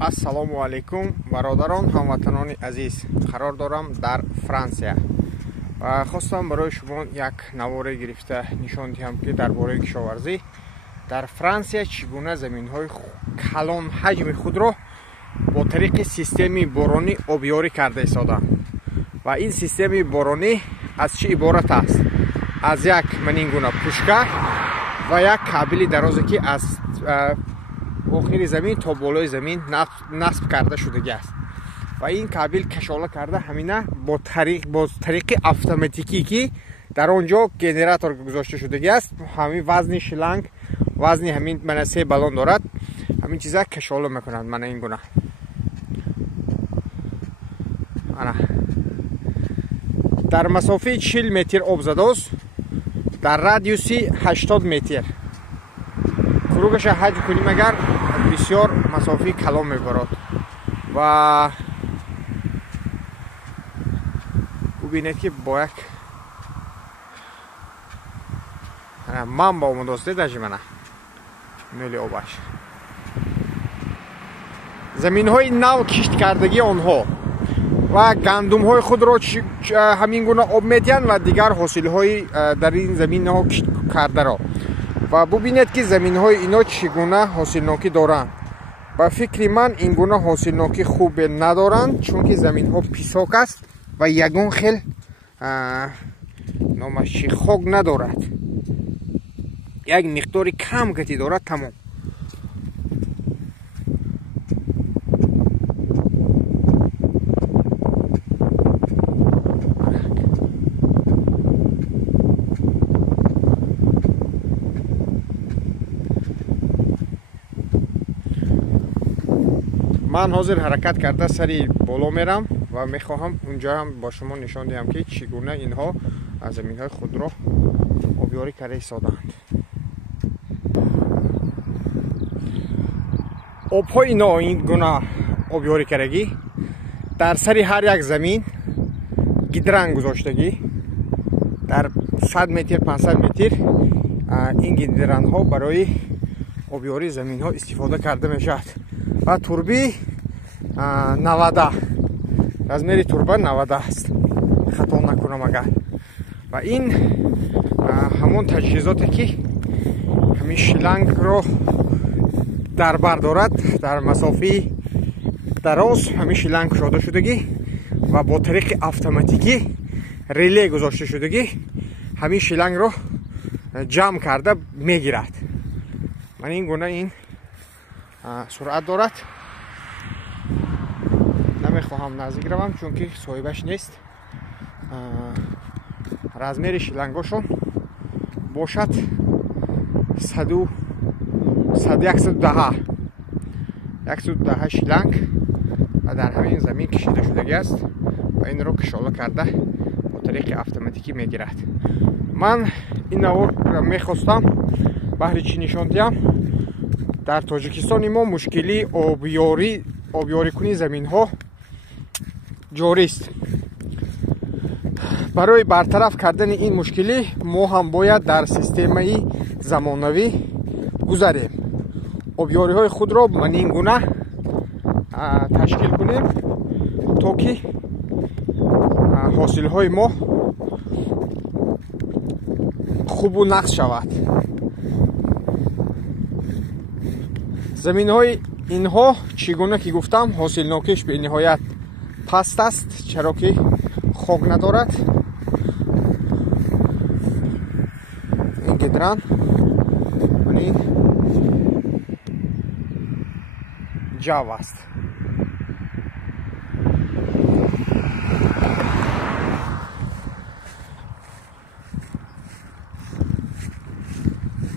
ассалому алайкум бародарон, ҳамватанони азиз. Қарор дорам дар Франсия ва хостам барои шумо як наворе гирифта нишон диҳам ки дар бораи кишоварзӣ дар Франсия чӣ гуна заминҳои калон ҳаҷми худро бо тариқи системи боронӣ обёрӣ карда истоданд. Ва ин системи боронӣ аз чӣ иборат аст? Аз як манин гуна пушка ва як кабели дарозе ки аз охири замин то болои замин насб карда шудаги аст. Ва ин кабел кашола карда ҳамина бо тариқи автоматикӣ ки дар он ҷо генератор гузошта шудаги аст, ҳамин вазни шиланг, вазни ҳамин мана се балон дорад, ҳамин чиза кашола мекунанд. Мана ин гуна дар масофаи 40 метр об задост, дар радиуси 80 метр фуругаша ҳаҷ куним агар бисёр масофаи калон мебарад. Ва бубинед ки бо як ман ба омадост дедажи мана нӯли обаш заминҳои нав кишт кардагӣ онҳо ва гандумҳои худро ҳамин гуна об медиҳанд ва дигар ҳосилҳои дар ин заминҳо кишт кардаро. Ва бубинед ки заминҳои ино чӣ гуна ҳосилнокӣ доранд. Ба фикри ман ин гуна ҳосилнокӣ хубе надоранд, чунки заминҳо писок аст ва ягон хел номаш чӣ хок надорад. Як миқдори кам гати дорад, тамом. ман ҳозир ҳаракат карда сари боло мерам ва мехоҳам унҷоам ба шумо нишон диҳам ки чӣ гуна инҳо аз заминҳои худро обёрӣ карда истоданд. обҳои ино ин гуна обёрӣ кардагӣ дар сари ҳар як замин гидранг гузоштагӣ дар 100 метр 500 метр ин гидранҳо барои обёрии заминҳо истифода карда мешавад. Ва турби 90 размери турба 90 аст, хато накунам агар. Ва ин ҳамон таҷҳизоте ки ҳамин шилангро дар бар дорад, дар масофаи дароз ҳамин шиланг кушода шудагӣ ва бо тариқи автоматикӣ реле гузошта шудагӣ ҳамин шилангро ҷамъ карда мегирад. Ман ин гуна ин суръат дорад. Намехоҳам наздик равам, чунки соҳибаш нест. Размери шилангошон бошад 110 шиланг ва дар ҳамин замин кишида шудаги аст ва инро кишола карда бо тариқи автоматикӣ мегирад. Ман ин наворро мехостам баҳри чӣ нишон диҳам. Дар Тоҷикистони мо мушкилии обёрикунии заминҳо ҷорист. Барои бартараф кардани ин мушкилӣ мо ҳам бояд дар системаи замонавӣ гузарем. обёриҳои худро манин гуна ташкил кунем, то ки ҳосилҳои мо хубу нақс шавад. заминҳои инҳо чӣ гуна ки гуфтам ҳосилнокиш бениҳоят паст аст, чаро ки хок надорад. ин гидран ин ҷав аст.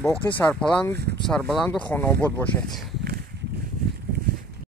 боқӣ сарбаланду хонобод бошед.